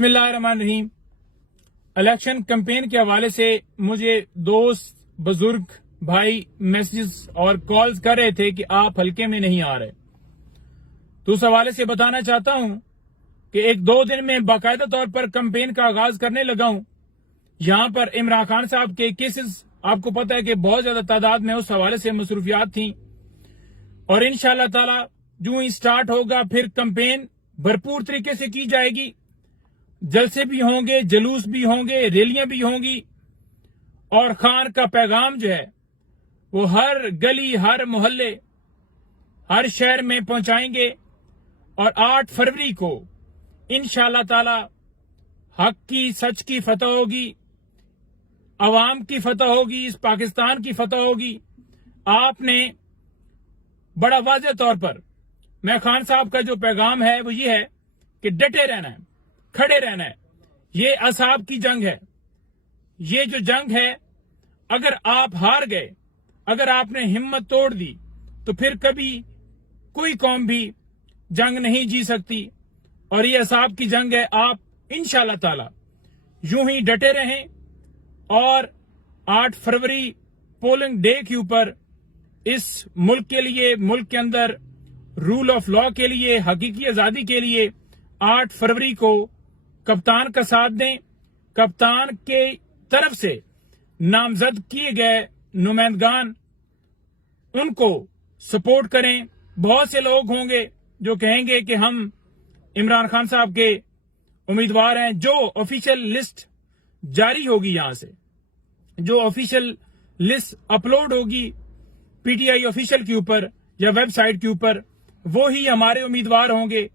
बिस्मिल्लाहिर्रहमानिर्रहीम। Election campaign के हवाले से मुझे दोस्त, बुजुर्ग, भाई मैसेजेस और कॉल्स कर रहे थे कि आप हल्के में नहीं आ रहे। तो उस हवाले से बताना चाहता हूं कि एक दो दिन में बाकायदा तौर पर कैंपेन का आगाज करने लगा हूं। यहां पर इमरान खान साहब के केसेस आपको पता है कि बहुत ज्यादा तादाद में उस हवाले से मसरूफियात थी, और इंशाअल्लाह ताला जो ही स्टार्ट होगा फिर कैंपेन भरपूर तरीके से की जाएगी। जलसे भी होंगे, जलूस भी होंगे, रैलियां भी होंगी, और खान का पैगाम जो है वो हर गली, हर मोहल्ले, हर शहर में पहुंचाएंगे। और 8 फरवरी को इंशाअल्लाह ताला हक की, सच की फतह होगी, अवाम की फतह होगी, इस पाकिस्तान की फतह होगी। आपने बड़ा वाज़ेह तौर पर, मैं खान साहब का जो पैगाम है वो ये है कि डटे रहना है, खड़े रहना है। ये असाब की जंग है। ये जो जंग है, अगर आप हार गए, अगर आपने हिम्मत तोड़ दी, तो फिर कभी कोई कौम भी जंग नहीं जी सकती। और ये असाब की जंग है। आप इंशाअल्लाह ताला यूं ही डटे रहें, और 8 फरवरी पोलिंग डे के ऊपर इस मुल्क के लिए, मुल्क के अंदर रूल ऑफ लॉ के लिए, हकीकी आजादी के लिए 8 फरवरी को कप्तान का साथ दें। कप्तान के तरफ से नामजद किए गए नुमाइंदगान, उनको सपोर्ट करें। बहुत से लोग होंगे जो कहेंगे कि हम इमरान खान साहब के उम्मीदवार हैं। जो ऑफिशियल लिस्ट जारी होगी, यहां से जो ऑफिशियल लिस्ट अपलोड होगी पीटीआई ऑफिशियल के ऊपर या वेबसाइट के ऊपर, वो ही हमारे उम्मीदवार होंगे,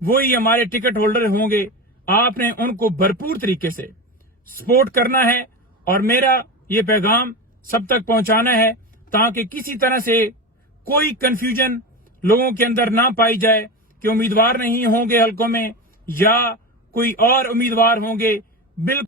वो ही हमारे टिकट होल्डर होंगे। आपने उनको भरपूर तरीके से सपोर्ट करना है, और मेरा ये पैगाम सब तक पहुंचाना है, ताकि किसी तरह से कोई कंफ्यूजन लोगों के अंदर ना पाई जाए कि उम्मीदवार नहीं होंगे हलकों में, या कोई और उम्मीदवार होंगे। बिल्कुल